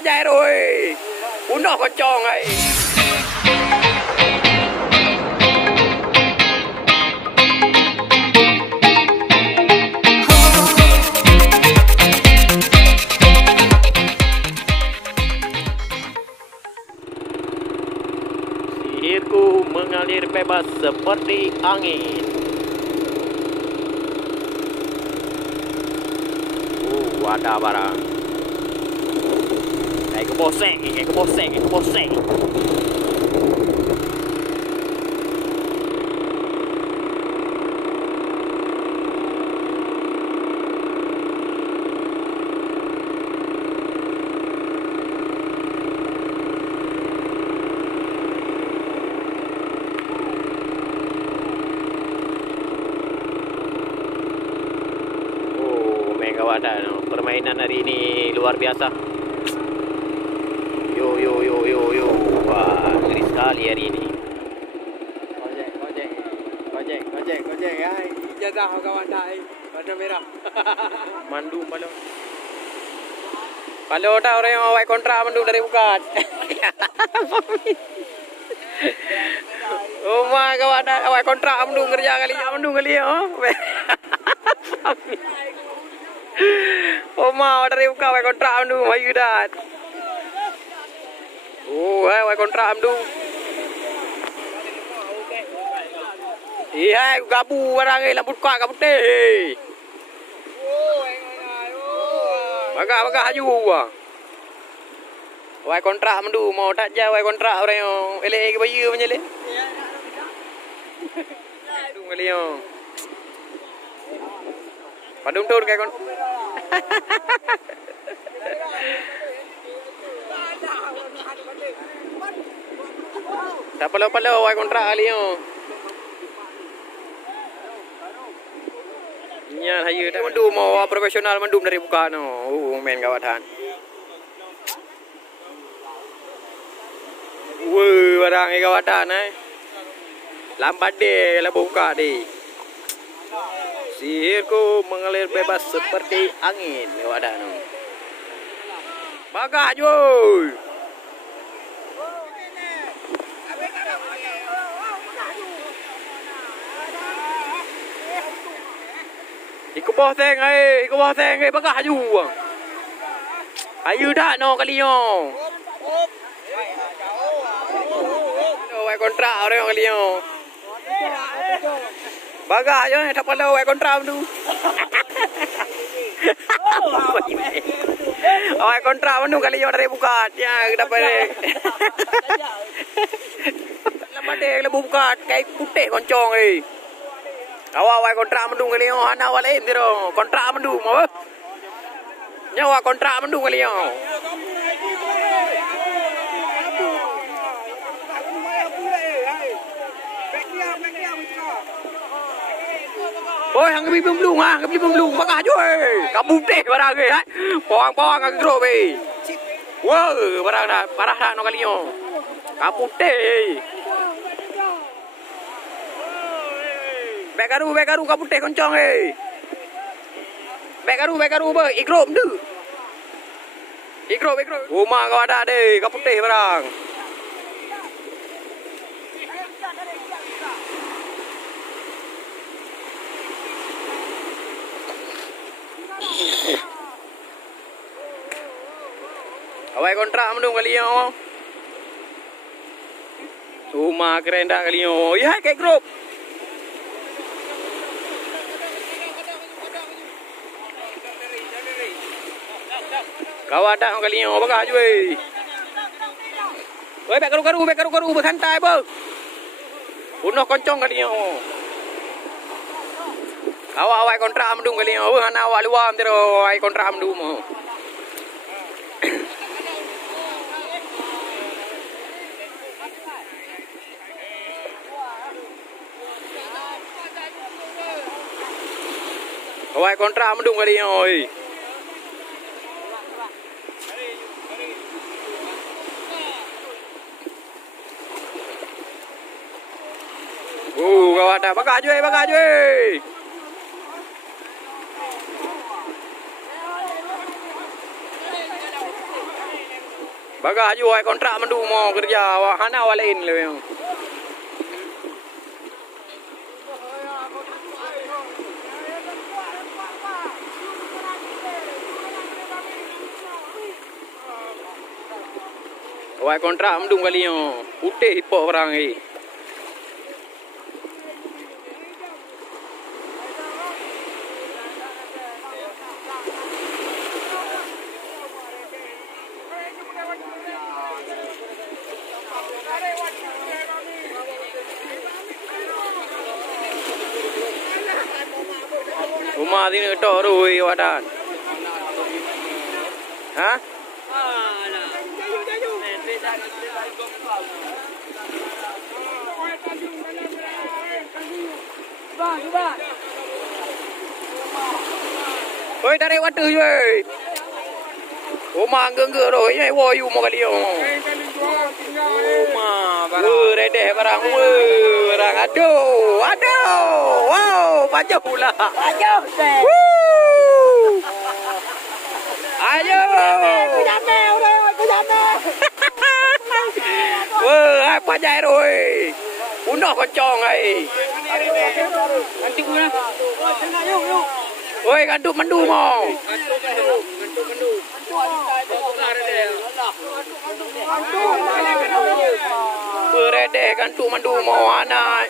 aja rồi. Udah kocong ai. Sihirku mengalir bebas seperti angin. Ada barang. Kayak keboseng. Megawada, permainan hari ini luar biasa. Yo. Wah, ngeri sekali hari ini. Gojek ya. Ijazah kawan dah. Warna merah. Mandu balon. Kalau ada orang yang awak kontrak mandu dari bukan. Oh my kawan dah awak kontrak mandu kerja kali oh. Oh mau dari buka awak kontrak mandu mayu dah. Oh awak kontrak mandu. Iya, gabu barang ni lampu kuat gabu teh. Baga haju ah. Awak kontrak mandu mau tak jauh awak kontrak orang yang elek ke bayu macam ni. Mandu kali yang. Padung tur kayak kon. Tak palo awak kontrak kali yang. Nya hayu dah mandu mau profesional mandu dari buka no. Main kawasan. Barang ni kawasan lambat deh lah buka deh. Sihirku mengalir bebas seperti angin kawasan no. Bagah joy. Ikut bawah teng bagah haju. Ayu dah no kali yo. Awak kontrak orang kali yo. Bagah yo tak pala awak kontrak tu. Awak kontrak tu kali yo dari buka. Ya dapat. Lama deh lebu buka kayak putih koncong ni. Awak kontrak mendung kali yo, ana awak lain tiro. Kontrak mendung apa? Nyawa kontrak mendung kali yo. Oi, hang beli belum. Bagah joy. Kabut teh barang ke ha. Poang ang grup Wah, barang dah parah dah no kali yo. Kabut teh. Bekaru kabut teh koncong Bekaru ber igro tu. Igro. Rumah kau ada deh kabut teh barang. Awak kontrak mendung kali yo. Rumah keren dah kali yo. Ya kayak grup. Kau ada kali yang bagah je weh. Weh bekaru bersantai ber. Bunuh koncong kali yang. Awak kontrak mendung kali yang. Hana awak luar tero awak kontrak mendung mo. Awak kontrak mendung kali yang oi. Kau ada bagah je. Baga jual kontrak mendu mau kerja hana walain le memang. Wai kontrak mendu kali yo. Putih hipok orang ni. Rumah sini tok rui wadan. Ha? Oi tarik watu je. Rumah angge-angge rồi nyai wo yu mo kali yo. Rumah barang redeh barang barang aduh. Wow, pajak pula. Pajak. Ayo. Pujame udah, pujame. Wah, pajak rồi. Punah kocong ai. Nanti guna. Oi, gantu mendu mau. Berede gantu mendu mau anak.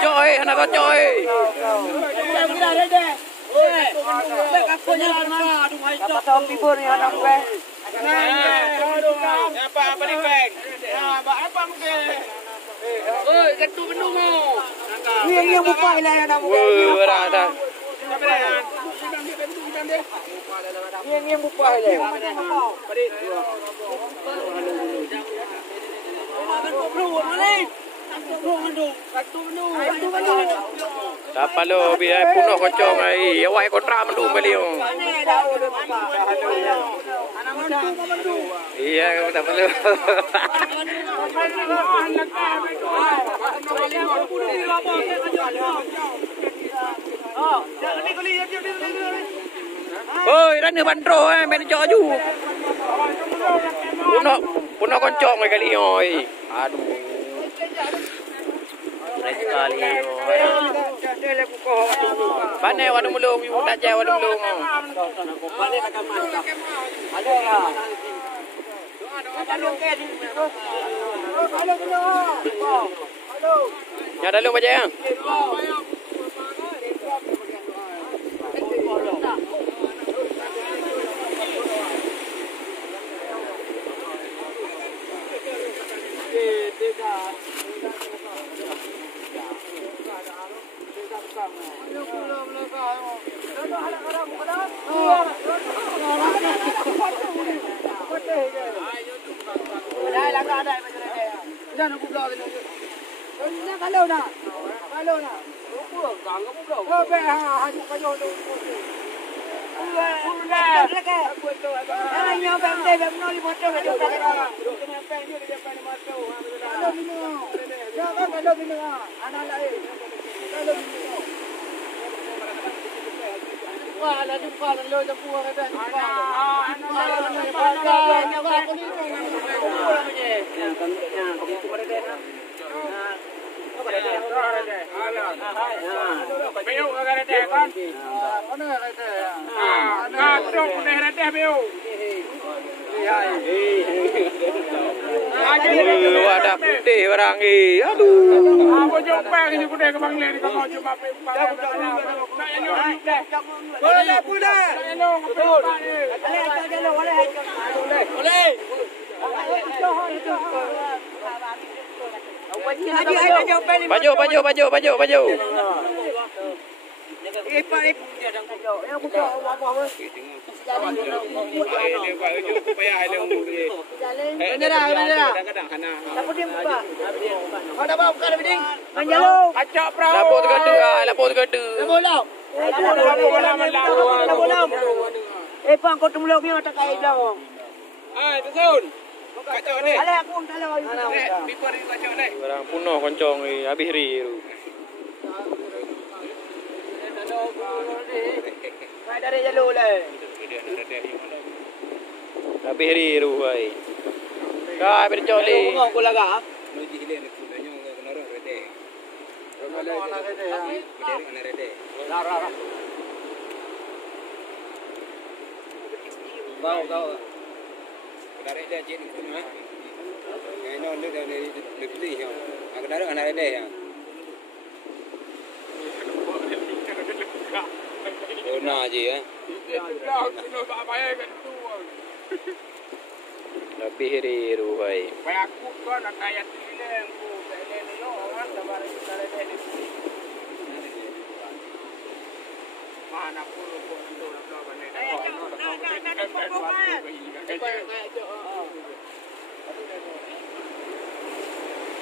Coy, anak kau coy. Apa ni bang? Apa mungkin? Oi, gantu mendu mau. Yang bupai lah yang nak. Berada. Yang bupai lah. Dapat lo biar punah kocong ai. Awak kontrak mendu kali yo. Iya, tak perlu. Oi, rana bandro main jaju. Punah koncong kali oi. Aduh. Berat sekali. Pandai wadu mulung, ibu tak jaya wadu mulung. Ya dalam aja ya. Ada putih barang ni. Aduh. Apa jumpa ini kuda ke Bangla ni kamu cuma boleh pula. Baju. Lapor tegadu. Pang kau tunggu lagi mata kaya dah. Betul. Kacau ni. Alah aku kalau Before ni kacau ni. Barang punah koncong ni habis ri. Mai dari jalur lah. Lebih riru hai. Kai berjoli. Ngomong ko laga. Menuju hilir itu banyak kena orang rede. Anak rede ya. Berdiri kena rede. Lara. Tahu. Kena rede jadi itu mah. Ini non dia dari lebih ya. Kena orang kena rede ya. Oh nah aja ya. Lebih riru hai. Aku kan kayak ini aku ini lo orang sabar kita rede di sini. Mana pun pun itu nak balik.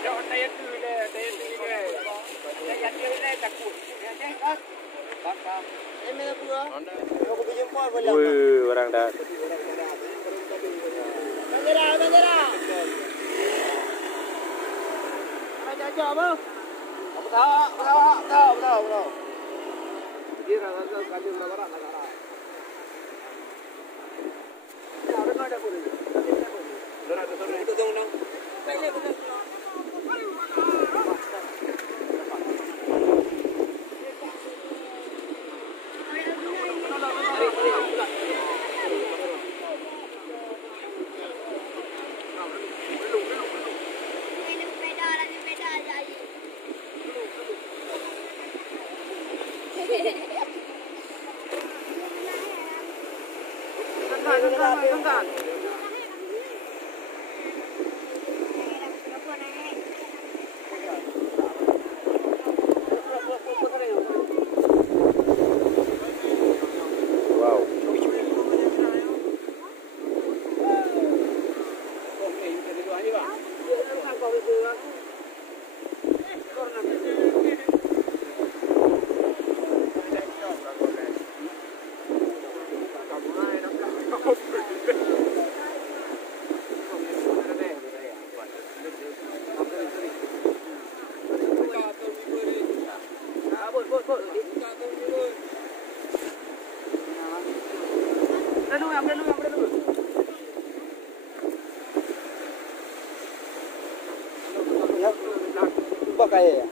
Jangan tanya tu le, tanya tu le. Tanya tu le takut. Ini apa? Aku berjumpa bola. Wih, orang dah. Bendera. Ada apa? Aku tahu. Dia orang tu kali berapa negara. Ya, ada boleh. Itu dong. Tengah. Wow. Pakai ya.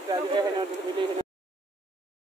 Minta juga.